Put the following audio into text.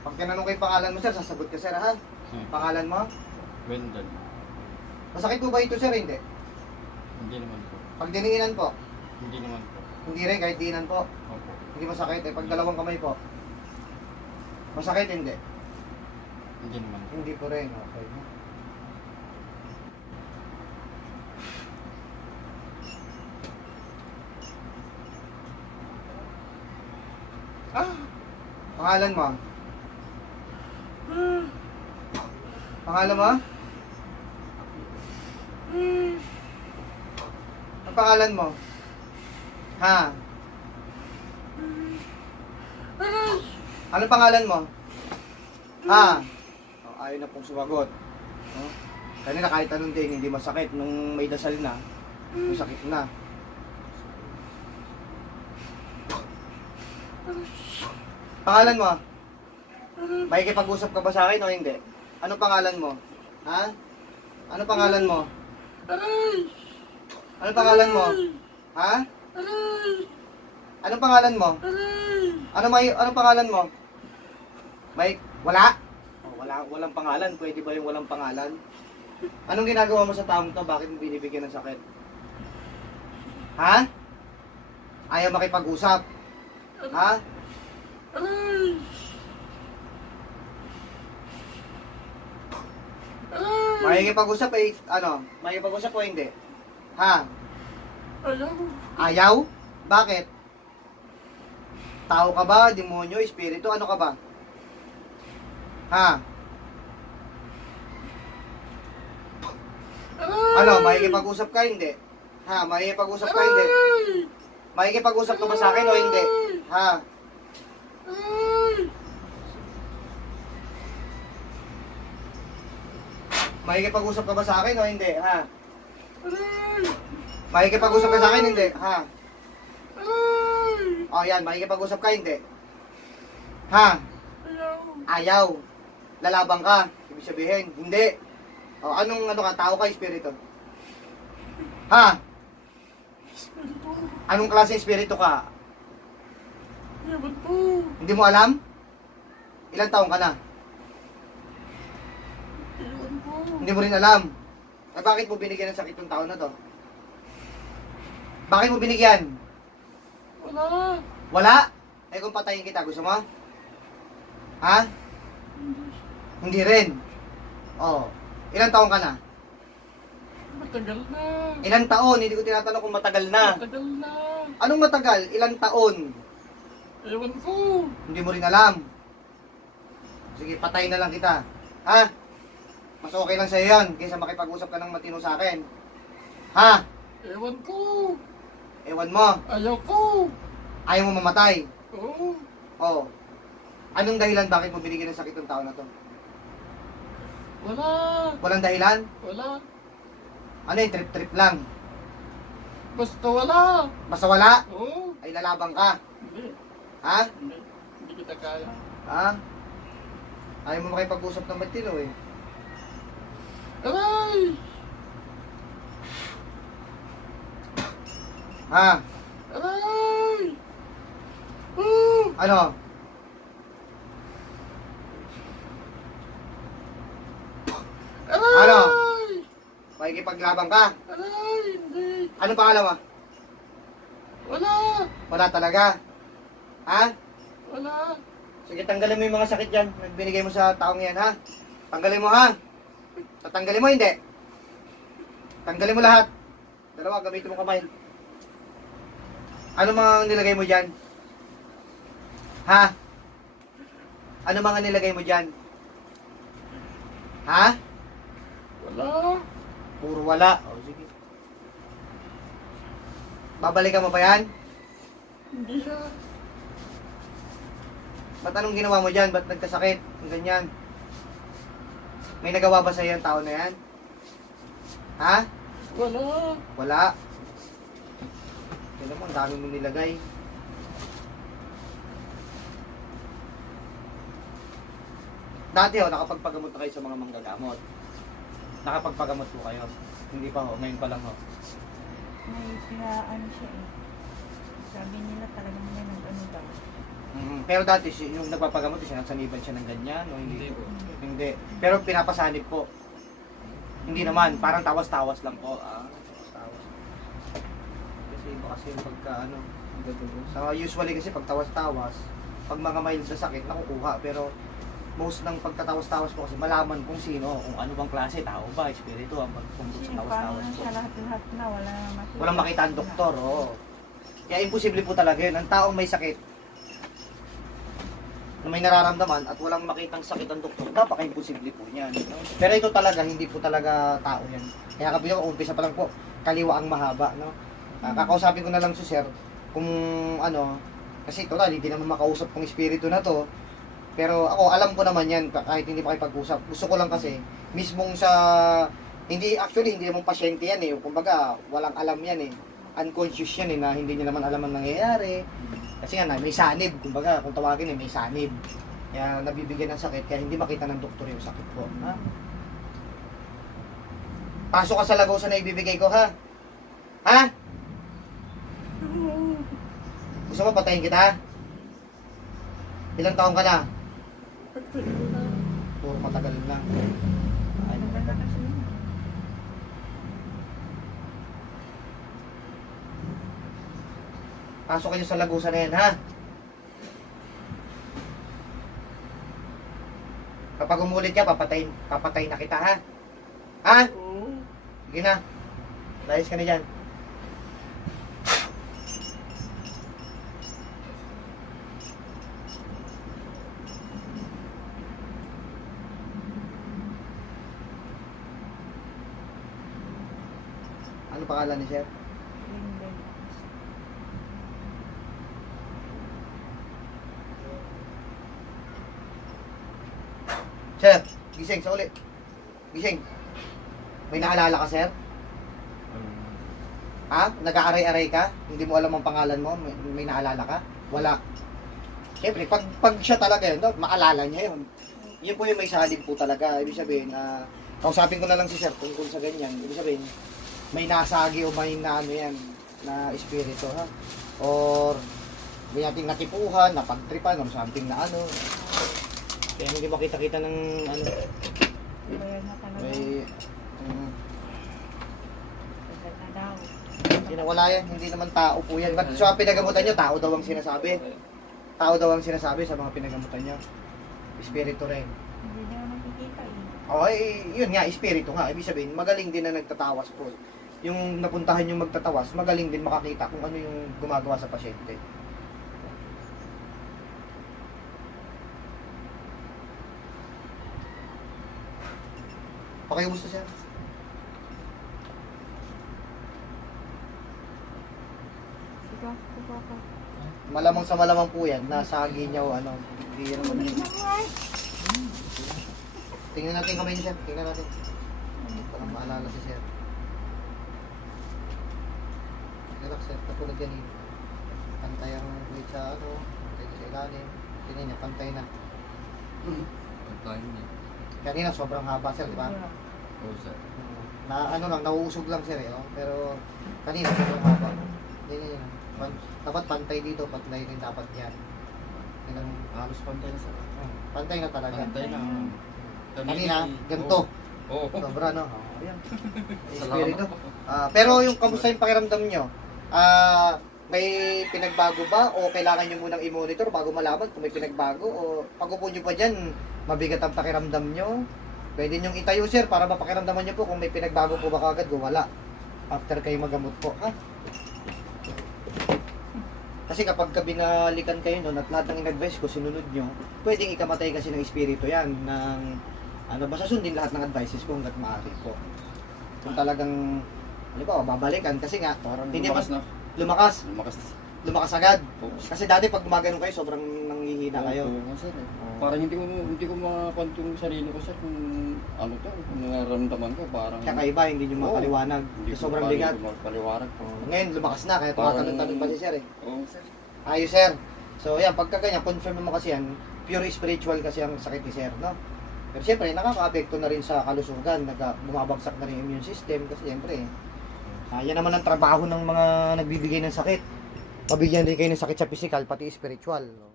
Pag tinanong ko yung pangalan mo, sir, sasagot ka, sir, ha? Pangalan mo? Wendell. Masakit po ba ito, sir? Hindi. Hindi naman po. Pag diniinan po? Hindi naman po. Hindi rin, kahit diinan po. Opo. Hindi masakit, eh. Pag dalawang kamay po? Masakit, hindi. Hindi naman po. Hindi po rin, okay. Pangalan mo? Pangalan mo? Ang pangalan mo? Ha? Ano pangalan mo? Ha? Oh, ayaw na pong sumagot. Oh? Kanina kahit anong din, hindi masakit. Nung may dasal na, masakit na. Pangalan mo? Makikipag-usap ka ba sa akin o hindi? Ano pangalan mo? Ha? Ano pangalan mo? Ano pangalan mo? Ha? Ano pangalan mo? Ano pangalan mo? May wala? Oh, walang pangalan. Pwede ba yung walang pangalan? Anong ginagawa mo sa taong to? Bakit mo binibigyan ng sakit? Ha? Ayaw makipag-usap? Ha? Makikipag-usap eh, ano? Makikipag-usap o hindi? Ha? Ayaw? Bakit? Tao ka ba? Demonyo? Espiritu? Ano ka ba? Ha? Ano? Makikipag-usap ka? Hindi? Ha? Makikipag-usap ka? Hindi? Makikipag-usap ka ba sa akin o hindi? Ha? Makikipag-usap ka ba sa akin o hindi? Ha? Makikipag-usap ka sa akin? Hindi? Ha? O yan, makikipag-usap ka? Hindi? Ha? Ayaw. Lalabang ka. Ibig sabihin, hindi. O anong ano ka? Tao ka, espiritu? Ha? Anong klase espiritu ka? Hindi mo alam? Ilang taong ka na? Hindi mo rin alam. Eh bakit mo binigyan ng sakit ng tao na to? Bakit mo binigyan? Wala? Eh kung patayin kita, gusto mo? Ha? Hindi rin. Oh. Ilang taong ka na? Matagal na. Ilang taon? Hindi ko tinatanong kung matagal na. Matagal na. Anong matagal? Ilang taon? Ewan ko. Hindi mo rin alam. Sige, patayin na lang kita. Ha? Mas okay lang sa'yo yan kaysa makipag-usap ka ng matino sa akin. Ha? Ewan ko. Ewan mo. Ayaw ko. Ayaw mo mamatay. Oo. Oo. Anong dahilan bakit mo binigyan ng sakit ng tao na to? Wala. Walang dahilan? Wala. Ano yung trip-trip lang? Basta wala. Basta wala? Oo. Ay lalabang ka. Hindi. Ha? Hindi. Hindi kita kaya. Ha? Ayaw mo makipag-usap ng matino eh. Aray! Ha? Aray! Ano? Aray! Ano? Makikipaglabang ka? Aray! Hindi. Anong pangalan mo? Wala. Wala talaga. Ha? Wala. Sige, tanggalin mo yung mga sakit dyan. Nagbinigay mo sa taong yan, ha? Tanggalin mo, ha? Tatanggalin mo, hindi. Tanggalin mo lahat. Dalawa, gamitin mo kamay. Ano mga nilagay mo dyan? Ha? Ano mga nilagay mo dyan? Ha? Wala. Puro wala. O, sige. Babalikan mo pa yan? Hindi siya. Ba't anong ginawa mo dyan? Ba't nagkasakit? Ang ganyan. May nagawa ba sa'yo yung tao na yan? Ha? Wala. Wala. Tignan mo, ang dami mong nilagay. Dati nakapagpagamot na kayo sa mga manggagamot. Nakapagpagamot po kayo. Hindi pa ho, ngayon pa lang ho. May ano siya eh. Sabi nila talagang may nag-ano daw. Pero dati yung nagpapagamot, sinasaniban siya ng ganyan o hindi? Hindi po. Hindi. Pero pinapasanib po. Hindi naman, parang tawas-tawas lang po. Tawas-tawas. Kasi iba kasi yung pagka ano, usually kasi pag tawas-tawas, pag mga mild na sakit, nakukuha. Pero most ng pagkatawas-tawas po kasi malaman kung sino, kung ano bang klase, tao ba, espiritu, ang pagpumbot sa tawas-tawas po. Sa lahat-lahat na wala makita. Walang makita ang doktor, oo. Kaya imposible po talaga yun. Ang taong may sakit, na may nararamdaman at walang makitang sakit ang doktor, napaka-imposible po niyan. Pero ito talaga, hindi po talaga tao yan. Kaya kabi ko, umpisa pa lang po, kaliwa ang mahaba, no? Kakausapin ko na lang si sir, kung ano, kasi total, hindi naman makausap kong espiritu na to. Pero ako, alam ko naman yan, kahit hindi pa usap Gusto ko lang kasi, mismong sa, hindi, actually, hindi naman pasyente yan eh. Kumbaga, walang alam yan eh. Unconscious yan eh, na hindi niya naman alam ang nangyayari. Kasi nga, may sanib. Kumbaga, kung tawagin eh, may sanib. Kaya nabibigyan ng sakit, kaya hindi makita ng doktor yung sakit ko. Ha? Pasok ka sa lagosa na ibibigay ko, ha? Ha? Gusto mo patayin kita? Ilang taong ka na? Puro matagal na. Ay, Maganda kasi yun. pasok kayo sa lagusan na yan, ha? Kapag umulit ka, papatayin na kita, ha? Ha? Sige na. Layas ka na dyan. Ano pangalan ni Sir? Linden. Sir, gising sa uli. Gising. May naalala ka, Sir? Ha? Nag-aaray-aray ka? Hindi mo alam ang pangalan mo? May naalala ka? Wala. Siyempre, pag siya talaga yun, maalala niya yun. Yun po yung may salib po talaga. Ibig sabihin, kausapin ko na lang si Sir tungkol sa ganyan. Ibig sabihin, may nasagi o may na ano yan, na espiritu, ha? Or, may nating natipuhan, napagtripan, or something na ano. Kaya hindi makita-kita ng ano, Bayan na talaga. may... Agad na daw. Hindi na wala yan, hindi naman tao po yan. Ba't sa pinagamutan nyo, tao daw ang sinasabi? Tao daw ang sinasabi sa mga pinagamutan nyo. Espiritu rin. Hindi na nakikita eh. Okay, yun nga, espiritu nga. Ibig sabihin, magaling din na nagtatawas po. Yung napuntahan yung magtatawas, magaling din makakita kung ano yung gumagawa sa pasyente. Pakiumusta siya? Sipa, sipa ka. Malamang sa malamang po yan, nasagi niya o ano. Hindi yan naman yun. Tingnan natin kamay niya, sir. Tingnan natin. Parang maalala si sir. Relax, sir. Katulad yan eh. Pantay ang plate sa ano. Pantay sa ilalim. Tingnan niya, pantay na. Pagkain niya. Kanina sobrang haba, sir, di ba? Oo, sir. Na ano lang, nauusog lang sir eh. Oh. Pero kanina sobrang haba. Tingnan niya. Dapat pantay dito, pantay rin dapat yan. Tingnan mo. Halos pantay na, sir. Pantay na talaga. Pantay na. Kanina, ganito. Oo. Sobra, no? Ayan. Salamat. Espiritu. Pero yung kamusta yung pakiramdam nyo? May pinagbago ba? O kailangan nyo munang i-monitor bago malaman kung may pinagbago? O pag upo nyo pa dyan, mabigat ang pakiramdam nyo? Pwede nyong itayo, sir, para mapakiramdaman nyo po kung may pinagbago po ba kagad o wala. After kayo magamot po, ha? Kasi kapag binalikan kayo nun at lahat ng in-advise ko, sinunod nyo, pwedeng ikamatay kasi ng espiritu yan, ng ano, basta sundin lahat ng advices ko hanggat maaari po. Kung talagang, ano ba, babalikan, kasi nga, Parang hindi lumakas man- na. lumakas, Lumakas. lumakas agad. Oo. Kasi dati pag gumagano kayo, sobrang nanghihina kayo. Oo, sir. Parang hindi ko makakwento yung sarili ko, sir, kung ano to, kung nararamdaman ko, parang... Kakaiba, hindi nyo makaliwanag. Hindi Kasi sobrang bigat. Paliwanag ko. Ngayon, lumakas na, kaya tumatanong-tanong pa si sir eh. Oo, sir. Ayos, sir. So, yan, pagka ganyan, confirm naman kasi yan, pure spiritual kasi ang sakit ni sir, no? Pero siyempre, nakaka-apekto na rin sa kalusugan, bumabagsak na rin yung immune system, kasi siyempre, yan naman ang trabaho ng mga nagbibigay ng sakit. Mabigyan din kayo ng sakit sa physical, pati spiritual. No?